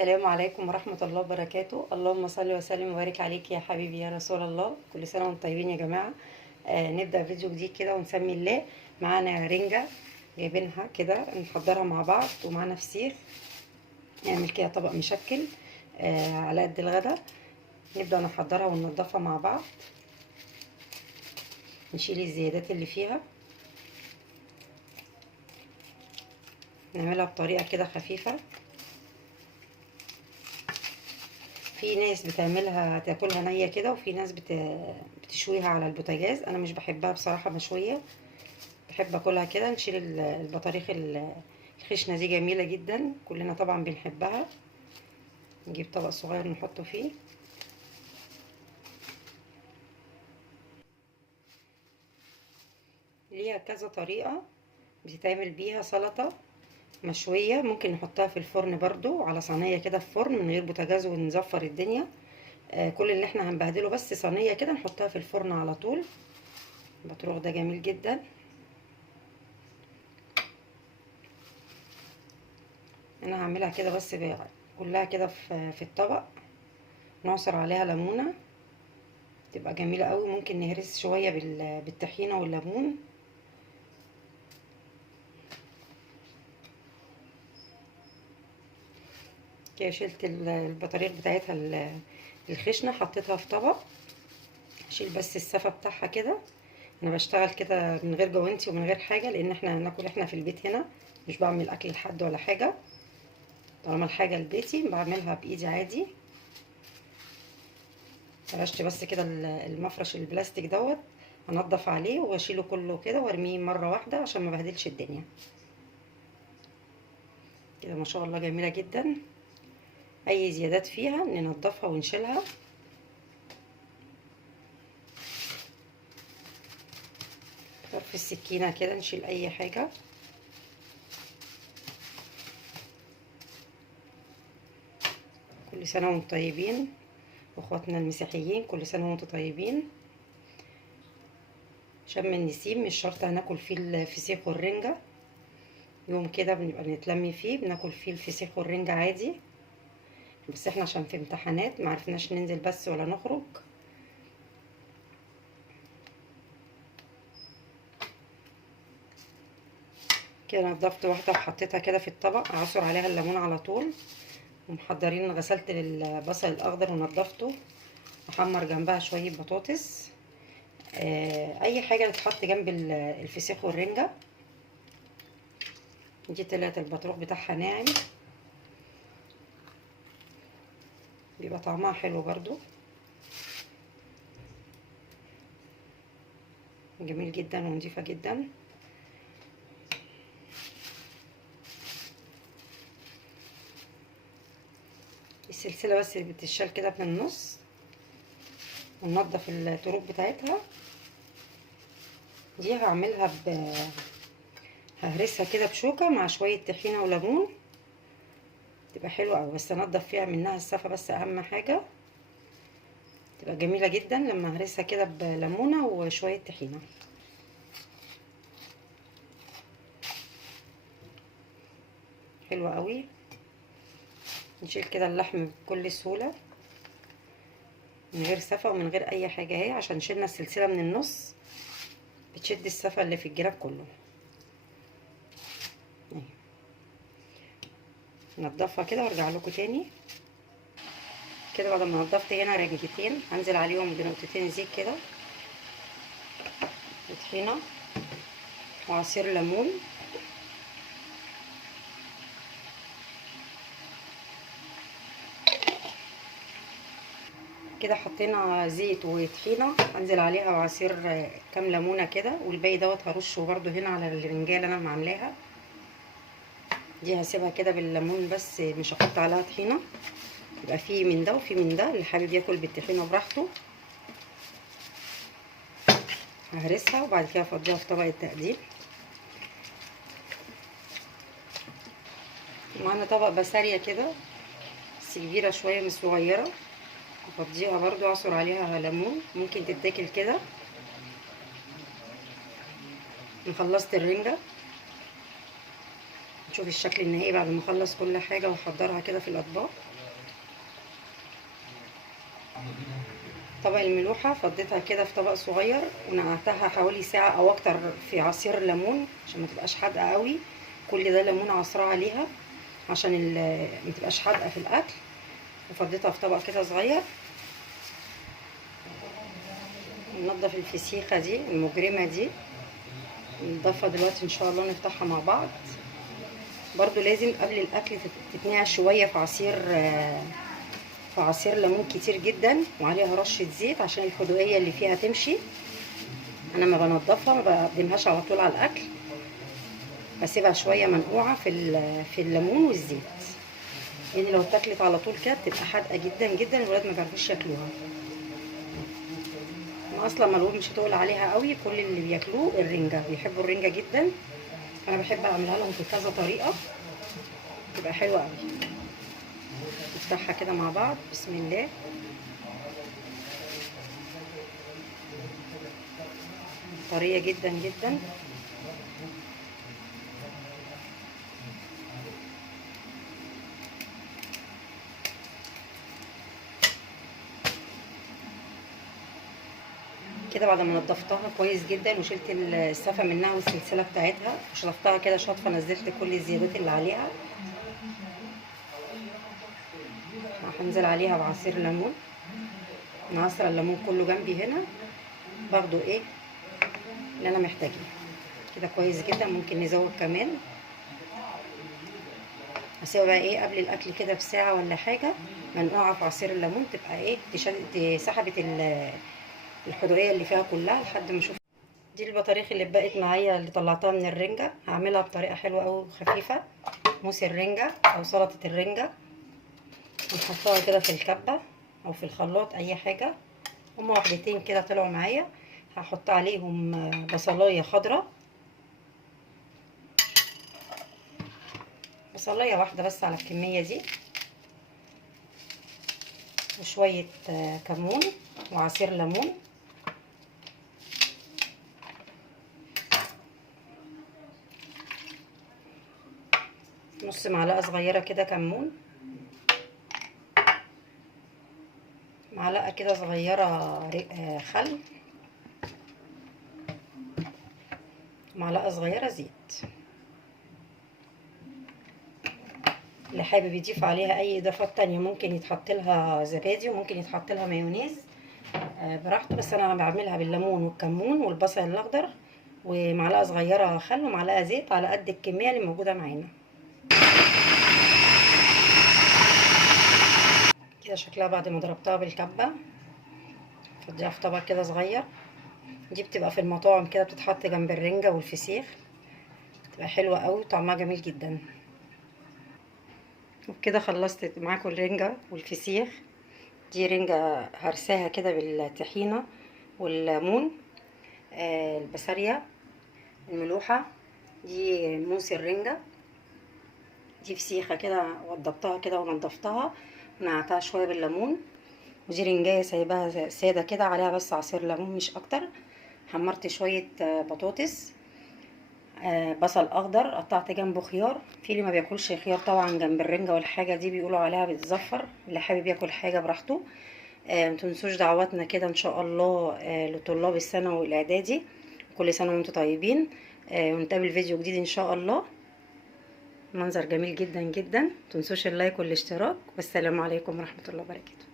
السلام عليكم ورحمة الله وبركاته. اللهم صل وسلم وبارك عليك يا حبيبي يا رسول الله. كل سنة وانتم طيبين يا جماعة. نبدأ فيديو جديد كده ونسمي الله. معانا رنجة جايبينها كده نحضرها مع بعض، ومعانا فسيخ نعمل كده طبق مشكل على قد الغدا. نبدأ نحضرها وننضفها مع بعض، نشيل الزيادات اللي فيها، نعملها بطريقة كده خفيفة. في ناس بتعملها تاكلها نية كده، وفي ناس بتشويها على البوتاجاز. انا مش بحبها بصراحة مشوية، بحب اكلها كده. نشيل البطاريخ الخشنة دي، جميلة جدا كلنا طبعا بنحبها. نجيب طبق صغير نحطه فيه. ليها كذا طريقة بتتعمل بيها سلطة مشوية. ممكن نحطها في الفرن برضو على صينية كده في فرن من غير بوتاجاز ونزفر الدنيا. كل اللي احنا هنبهدله بس صينية كده نحطها في الفرن على طول. البطروخ ده جميل جدا. انا هعملها كده بس كلها كده في الطبق. نعصر عليها ليمونه تبقى جميله قوي. ممكن نهرس شويه بالطحينه والليمون. كده شلت البطاريق بتاعتها الخشنه، حطيتها في طبق. اشيل بس السفه بتاعها كده. انا بشتغل كده من غير جوانتي ومن غير حاجه، لان احنا هناكل احنا في البيت هنا، مش بعمل اكل لحد ولا حاجه. طالما الحاجه لبيتي بعملها بايدي عادي. فرشت بس كده المفرش البلاستيك دوت، هنضف عليه واشيله كله كده وارميه مره واحده عشان ما بهدلش الدنيا. كده ما شاء الله جميله جدا. اي زيادات فيها ننضفها ونشيلها. طرف السكينه كده نشيل اي حاجه. كل سنه وانتم طيبين، واخواتنا المسيحيين كل سنه وانتم طيبين. شم النسيم مش شرط هناكل فيه الفسيخ والرنجة. يوم كده بنبقى نتلمي فيه بناكل فيه الفسيخ والرنجة عادي، بس احنا عشان في امتحانات معرفناش ننزل بس ولا نخرج. كده نضفت واحدة وحطيتها كده في الطبق، اعصر عليها الليمون على طول. ومحضرين غسلت البصل الاخضر ونضفته، احمر جنبها شوية بطاطس. اي حاجة تتحط جنب الفسيخ والرنجة. دي طلعت البطروخ بتاعها ناعم، بيبقى طعمها حلو برضو، جميل جدا ونضيفة جدا. السلسلة بس اللي بتتشال كده من النص، وننضف الطرق بتاعتها. دي هعملها ههرسها كده بشوكة مع شوية طحينة وليمون، تبقى حلوة اوي. بس انضف فيها منها السفة بس اهم حاجة، تبقى جميلة جدا لما هرسها كده بليمونة وشوية طحينة. حلوة قوي. نشيل كده اللحم بكل سهولة من غير سفة ومن غير اي حاجة اهي، عشان شلنا السلسلة من النص بتشد السفة اللي في الجراب كله. اهي نضفها كده وارجع لكم تاني. كده بعد ما نضفت هنا رنجتين هنزل عليهم بنقطتين زيت كده، وطحينه وعصير ليمون. كده حطينا زيت وطحينه، هنزل عليها وعصير كام ليمونه كده، والباقي دوت هرشه برده هنا على الرنجايه اللي انا عاملاها دي. هسيبها كده بالليمون بس، مش هحط عليها طحينه. يبقى في من ده وفي من ده، اللي حابب ياكل بالطحينه براحته. ههرسها وبعد كده افضيها في طبق التقديم. معانا طبق بسارية كده بس كبيرة شوية مش صغيرة، افضيها برضو اعصر عليها ليمون، ممكن تتاكل كده. خلصت الرنجة، نشوف الشكل النهائي بعد ما اخلص كل حاجة واحضرها كده في الاطباق. طبق الملوحه فضيتها كده في طبق صغير ونقعتها حوالي ساعه او اكتر في عصير ليمون عشان ما تبقاش حادقه قوي. كل ده ليمون عصره عليها عشان ما تبقاش حادقه في الاكل. وفضيتها في طبق كده صغير. ننضف الفسيخه دي المجرمه دي، نضيفها دلوقتي ان شاء الله نفتحها مع بعض. برضو لازم قبل الاكل تتنقع شويه في عصير ليمون كتير جدا وعليها رشه زيت عشان الحدوقيه اللي فيها تمشي. انا ما بنضفها ما بقدمهاش على طول على الاكل، بسيبها شويه منقوعه في الليمون والزيت، لان لو اتاكلت على طول كده بتبقى حادقه جدا جدا الولاد ما بيعرفوش ياكلوها. انا اصلا ملون مش هتقول عليها قوي، كل اللي بياكلوه الرنجه بيحبوا الرنجه جدا. انا بحب اعملها لهم في كذا طريقه تبقى حلوه قوي. نفتحها كده مع بعض بسم الله. طريه جدا جدا. كده بعد ما نضفتها كويس جدا وشلت السفه منها والسلسله بتاعتها وشطفتها كده شطفه، نزلت كل الزيادات اللي عليها. هنزل عليها بعصير ليمون، نعصر الليمون كله جنبي هنا باخده ايه اللي انا محتاجاه كده كويس جدا. ممكن نزود كمان، هسيبها بقى ايه قبل الاكل كده بساعه ولا حاجه منقوعه في عصير الليمون تبقى ايه سحبت الحضوريه اللي فيها كلها لحد ما اشوف. دي البطاريخ اللي بقت معايا اللي طلعتها من الرنجه، هعملها بطريقه حلوه قوي وخفيفه. موس الرنجه او سلطه الرنجه، نحطها كده في الكبه او في الخلاط اي حاجه. هما واحدتين كده طلعوا معايا، هحط عليهم بصلايه خضراء، بصلايه واحده بس على الكميه دي، وشويه كمون وعصير ليمون، نص معلقه صغيره كده كمون، معلقه كده صغيره خل، معلقه صغيره زيت. اللي حابب يضيف عليها اي اضافات تانية ممكن يتحط لها زبادي وممكن يتحط لها مايونيز براحته، بس انا بعملها بالليمون والكمون والبصل الاخضر ومعلقه صغيره خل ومعلقه زيت على قد الكميه اللي موجوده معانا. كده شكلها بعد ما ضربتها بالكبه. فضيها في طبق كده صغير، دي بتبقى في المطاعم كده بتتحط جنب الرنجه والفسيخ، بتبقى حلوه قوي وطعمها جميل جدا. وبكده خلصت معاكم الرنجه والفسيخ. دي رنجه هرساها كده بالطحينه والليمون، البسارية الملوحة، دي موس الرنجة، دي فسيخة كده وضبطها كده ونضفتها ونقعتها شوية بالليمون. ودي رنجاية سايباها سادة كده عليها بس عصير ليمون مش اكتر. حمرت شوية بطاطس، بصل اخضر قطعت جنبه خيار. في اللي ما بياكلش خيار طبعا جنب الرنجة والحاجة دي بيقولوا عليها بتزفر، اللي حابب ياكل حاجة براحته. متنسوش دعواتنا كده ان شاء الله لطلاب الثانوي والاعدادي، كل سنه وانتم طيبين. ونتقابل فيديو جديد ان شاء الله. منظر جميل جدا جدا، متنسوش اللايك والاشتراك، والسلام عليكم ورحمه الله وبركاته.